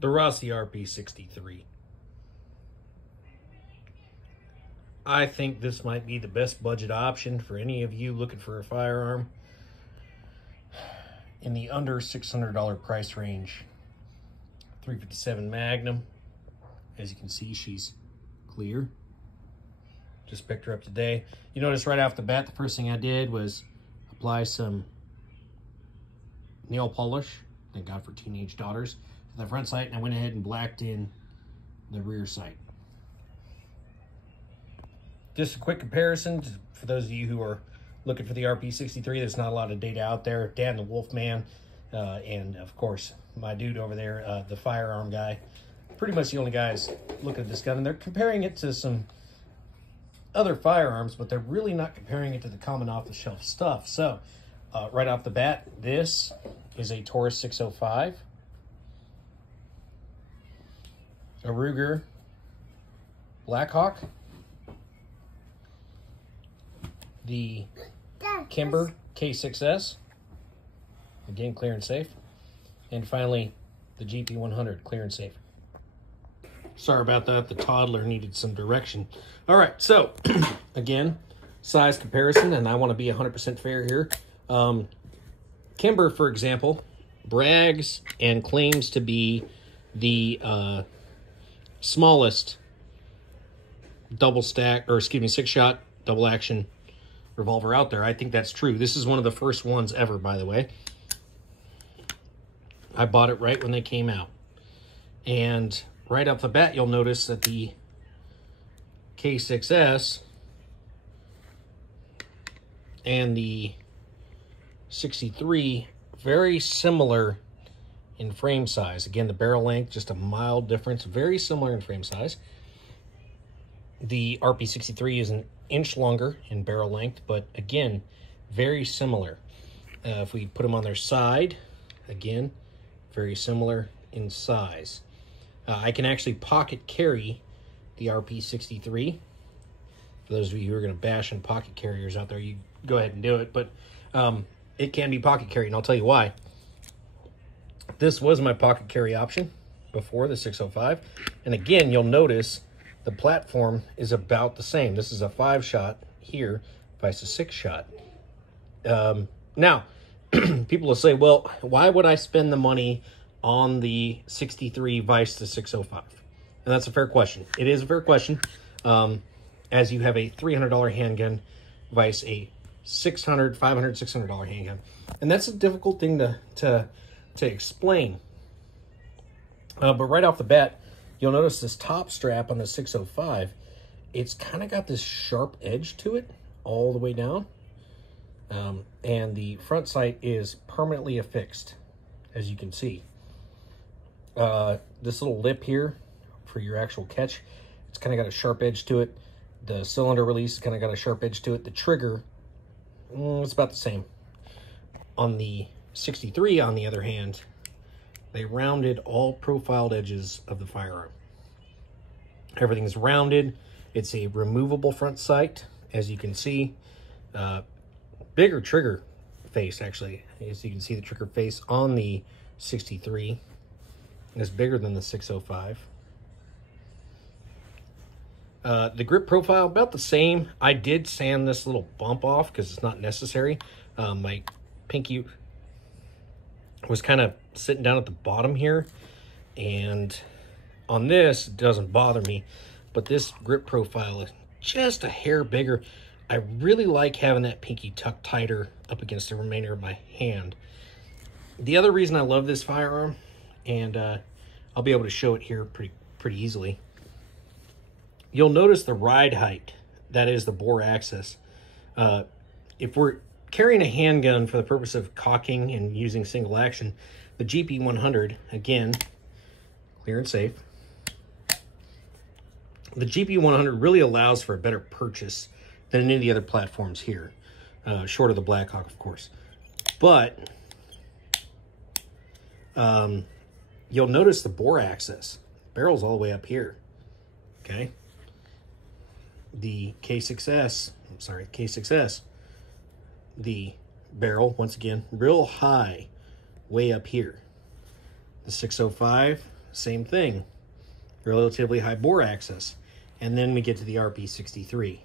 the Rossi RP63. I think this might be the best budget option for any of you looking for a firearm in the under $600 price range. 357 Magnum. As you can see, she's clear. Just picked her up today. You notice right off the bat, the first thing I did was apply some nail polish, thank God for teenage daughters, to the front sight, and I went ahead and blacked in the rear sight. Just a quick comparison for those of you who are looking for the RP63. There's not a lot of data out there. Dan the Wolfman, and of course my dude over there, the firearm guy, pretty much the only guys looking at this gun, and they're comparing it to some other firearms, but they're really not comparing it to the common off-the-shelf stuff. So right off the bat, this is a Taurus 605, a Ruger Blackhawk, the Kimber K6S, again clear and safe, and finally the GP100 clear and safe. Sorry about that, the toddler needed some direction. All right, so again, size comparison, and I want to be 100% fair here. Kimber, for example, brags and claims to be the smallest double stack, or excuse me, 6-shot double action revolver out there. I think that's true. This is one of the first ones ever, by the way. I bought it right when they came out. And right off the bat, you'll notice that the K6S and the 63 very similar in frame size. Again, the barrel length, just a mild difference, very similar in frame size. The RP63 is an inch longer in barrel length, but again, very similar. If we put them on their side, again, very similar in size. I can actually pocket carry the RP63. For those of you who are going to bash on pocket carriers out there, you go ahead and do it, but it can be pocket carry, and I'll tell you why. This was my pocket carry option before the 605, and again, you'll notice the platform is about the same. This is a 5-shot here, vice a 6-shot. Now, people will say, well, why would I spend the money on the 63 vice the 605? And that's a fair question. It is a fair question, as you have a $300 handgun vice a $500, $600 handgun. And that's a difficult thing to explain. But right off the bat, you'll notice this top strap on the 605, it's kind of got this sharp edge to it all the way down. And the front sight is permanently affixed, as you can see. This little lip here for your actual catch, it's kind of got a sharp edge to it. The cylinder release has kind of got a sharp edge to it. The trigger, it's about the same. On the 63, on the other hand, they rounded all profiled edges of the firearm. Everything's rounded. It's a removable front sight, as you can see. Bigger trigger face, actually. As you can see, the trigger face on the 63 is bigger than the 605. The grip profile, about the same. I did sand this little bump off because it's not necessary. My pinky was kind of sitting down at the bottom here, and on this, it doesn't bother me, but this grip profile is just a hair bigger. I really like having that pinky tucked tighter up against the remainder of my hand. The other reason I love this firearm, and I'll be able to show it here pretty easily, you'll notice the ride height, that is the bore axis. If we're carrying a handgun for the purpose of cocking and using single action, the GP100, again, clear and safe. The GP100 really allows for a better purchase than any of the other platforms here, short of the Blackhawk, of course. But you'll notice the bore axis. Barrel's all the way up here, okay? The K6S, the barrel, once again, real high, way up here. The 605, same thing. Relatively high bore access. And then we get to the RP63.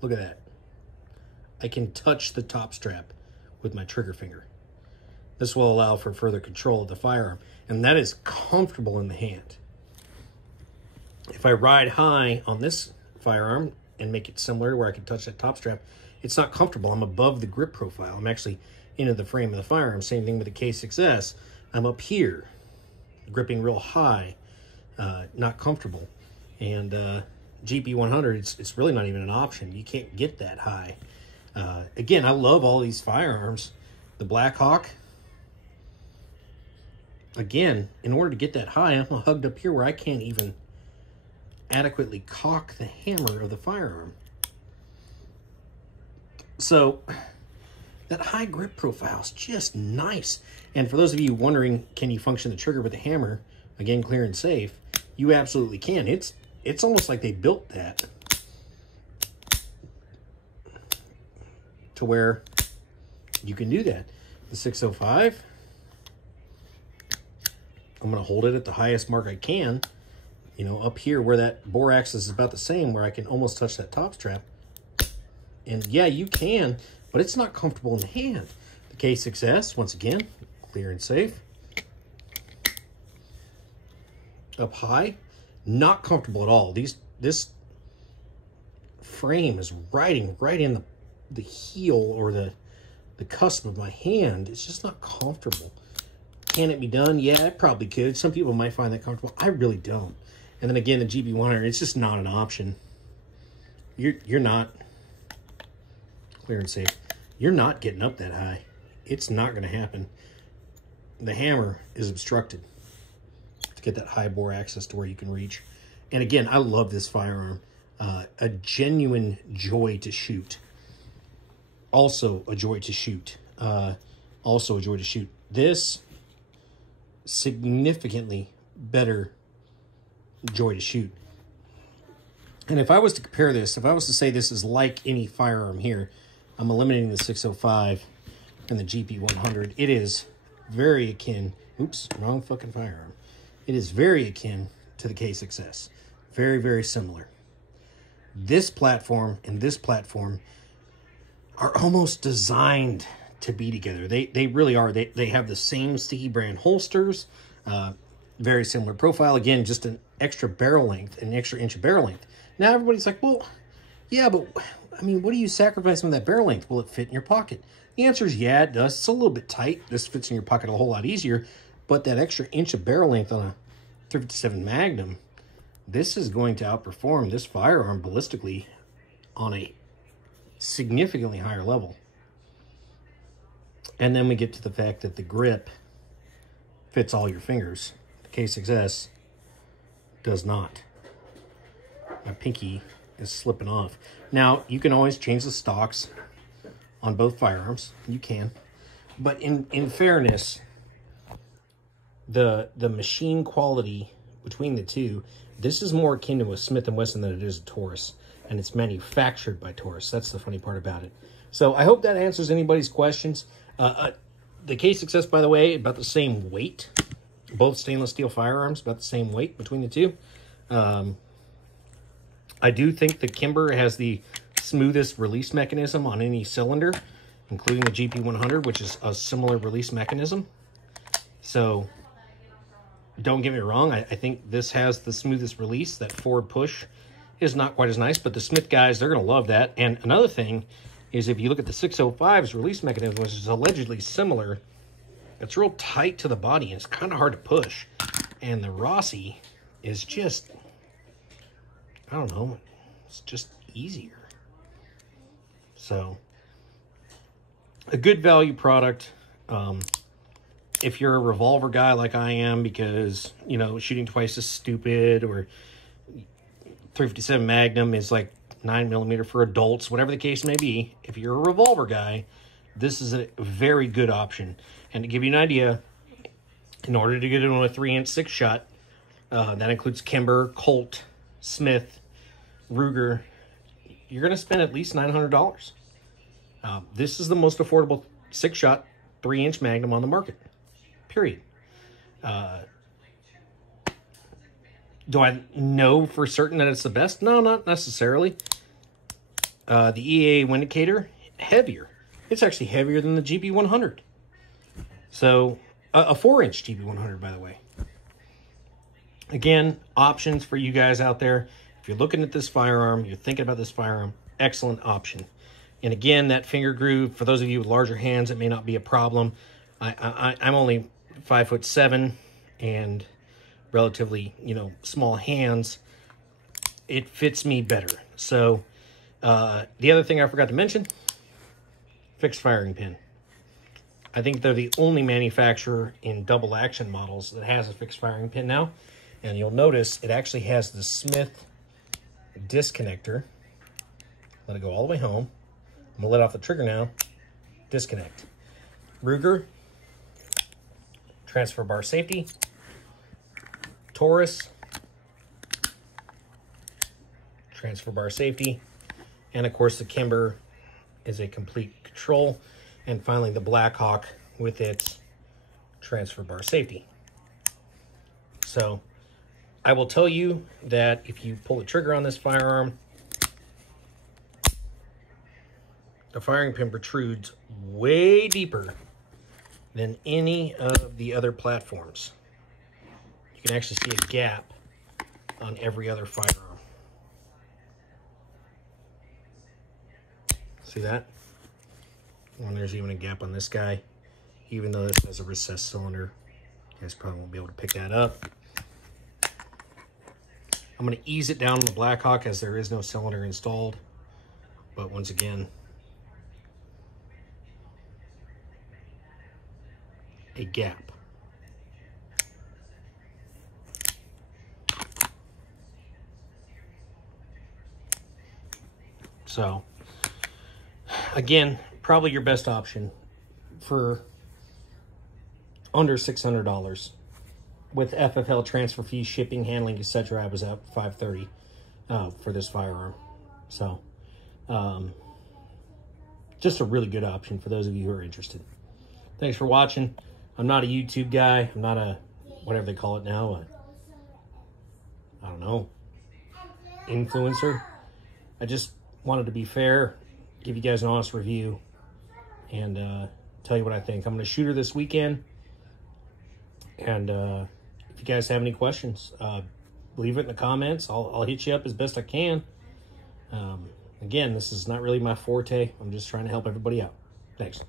Look at that. I can touch the top strap with my trigger finger. This will allow for further control of the firearm, and that is comfortable in the hand. If I ride high on this firearm and make it similar to where I can touch that top strap, it's not comfortable. I'm above the grip profile. I'm actually into the frame of the firearm. Same thing with the K6S. I'm up here, gripping real high, not comfortable. And GP100, it's really not even an option. You can't get that high. Again, I love all these firearms. The Blackhawk, again, in order to get that high, I'm hugged up here where I can't even adequately cock the hammer of the firearm. So that high grip profile is just nice. And for those of you wondering, can you function the trigger with the hammer, again, clear and safe, you absolutely can. It's almost like they built that to where you can do that. The 605, I'm going to hold it at the highest mark I can, you know, up here where that bore axis is about the same, where I can almost touch that top strap. And yeah, you can, but it's not comfortable in the hand. The K6S, once again, clear and safe. Up high, not comfortable at all. This frame is riding right in the heel or the cusp of my hand. It's just not comfortable. Can it be done? Yeah, it probably could. Some people might find that comfortable. I really don't. And then again, the GP100, it's just not an option. You're not, clear and safe, you're not getting up that high. It's not going to happen. The hammer is obstructed to get that high bore access to where you can reach. And again, I love this firearm. A genuine joy to shoot. Also a joy to shoot. Also a joy to shoot. This, significantly better joy to shoot. And if I was to compare this, if I was to say this is like any firearm here, I'm eliminating the 605 and the GP100. It is very akin, oops, wrong fucking firearm. It is very akin to the K6S. Very, very similar. This platform and this platform are almost designed to be together. They really are. They have the same Sticky brand holsters, very similar profile. Again, just an extra barrel length, an extra inch of barrel length. Now everybody's like, well, yeah, but I mean, what are you sacrificing with that barrel length? Will it fit in your pocket? The answer is yeah, it does. It's a little bit tight. This fits in your pocket a whole lot easier, but that extra inch of barrel length on a 357 Magnum, this is going to outperform this firearm ballistically on a significantly higher level. And then we get to the fact that the grip fits all your fingers. The K6S does not. My pinky is slipping off. Now, you can always change the stocks on both firearms. You can. But in fairness, the machine quality between the two, this is more akin to a Smith & Wesson than it is a Taurus. And it's manufactured by Taurus. That's the funny part about it. So I hope that answers anybody's questions. The K6S, by the way, about the same weight. Both stainless steel firearms, about the same weight between the two. I do think the Kimber has the smoothest release mechanism on any cylinder, including the GP100, which is a similar release mechanism. So don't get me wrong, I think this has the smoothest release. That forward push is not quite as nice, but the Smith guys, they're going to love that. And another thing is if you look at the 605's release mechanism, which is allegedly similar, it's real tight to the body and it's kind of hard to push. And the Rossi is just, I don't know, it's just easier. So, a good value product. If you're a revolver guy like I am, because, you know, shooting twice is stupid, or 357 Magnum is like 9mm for adults, whatever the case may be, if you're a revolver guy, this is a very good option. And to give you an idea, in order to get it on a 3-inch 6-shot, that includes Kimber, Colt, Smith, Ruger, you're going to spend at least $900. This is the most affordable 6-shot 3-inch Magnum on the market, period. Do I know for certain that it's the best? No, not necessarily. The EA wind indicator, heavier. It's actually heavier than the GB100. So, a 4-inch GB100, by the way. Again, options for you guys out there. If you're looking at this firearm, you're thinking about this firearm, excellent option. And again, that finger groove, for those of you with larger hands, it may not be a problem. I'm only 5'7" and relatively, small hands. It fits me better. So the other thing I forgot to mention, fixed firing pin. I think they're the only manufacturer in double action models that has a fixed firing pin now. And you'll notice it actually has the Smith disconnector. Let it go all the way home. I'm gonna let off the trigger now. Disconnect. Ruger, transfer bar safety. Taurus, transfer bar safety. And of course the Kimber is a complete control. And finally the Blackhawk with its transfer bar safety. So I will tell you that if you pull the trigger on this firearm, the firing pin protrudes way deeper than any of the other platforms. You can actually see a gap on every other firearm. See that? And there's even a gap on this guy. Even though this has a recessed cylinder, you guys probably won't be able to pick that up. I'm going to ease it down on the Blackhawk as there is no cylinder installed. But once again, a gap. So, again, probably your best option for under $600. With FFL transfer fees, shipping, handling, etc., I was at $530 for this firearm. So, just a really good option for those of you who are interested. Thanks for watching. I'm not a YouTube guy. I'm not a, whatever they call it now, I don't know, influencer. I just wanted to be fair, give you guys an honest review, and tell you what I think. I'm going to shoot her this weekend, and if you guys have any questions, leave it in the comments. I'll hit you up as best I can. Again, this is not really my forte. I'm just trying to help everybody out. Thanks.